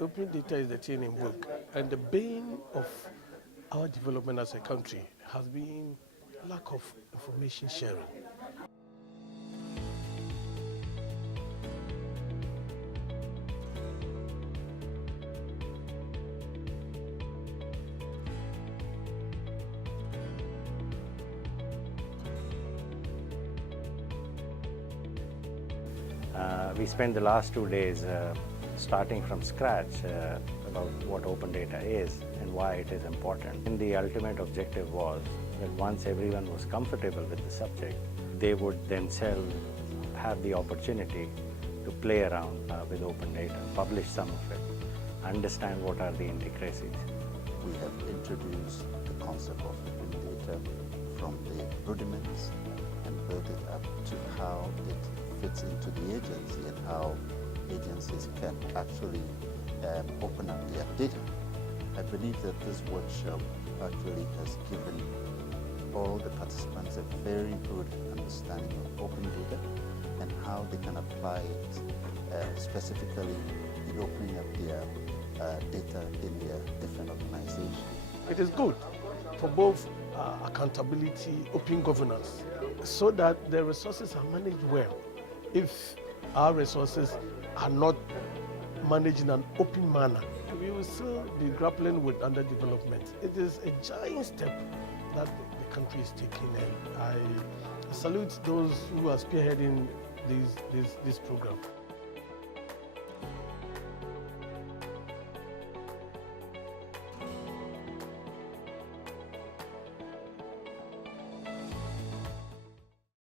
Open data is the thing in book, and the bane of our development as a country has been lack of information sharing. We spent the last 2 days starting from scratch about what open data is and why it is important. And the ultimate objective was that once everyone was comfortable with the subject, they would themselves have the opportunity to play around with open data, publish some of it, understand what are the intricacies. We have introduced the concept of open data from the rudiments and built it up to how it fits into the agency and how agencies can actually open up their data. I believe that this workshop actually has given all the participants a very good understanding of open data and how they can apply it specifically in opening up their data in their different organizations. It is good for both accountability, open governance, so that the resources are managed well. If our resources are not managed in an open manner, we will still be grappling with underdevelopment. It is a giant step that the country is taking, and I salute those who are spearheading this program.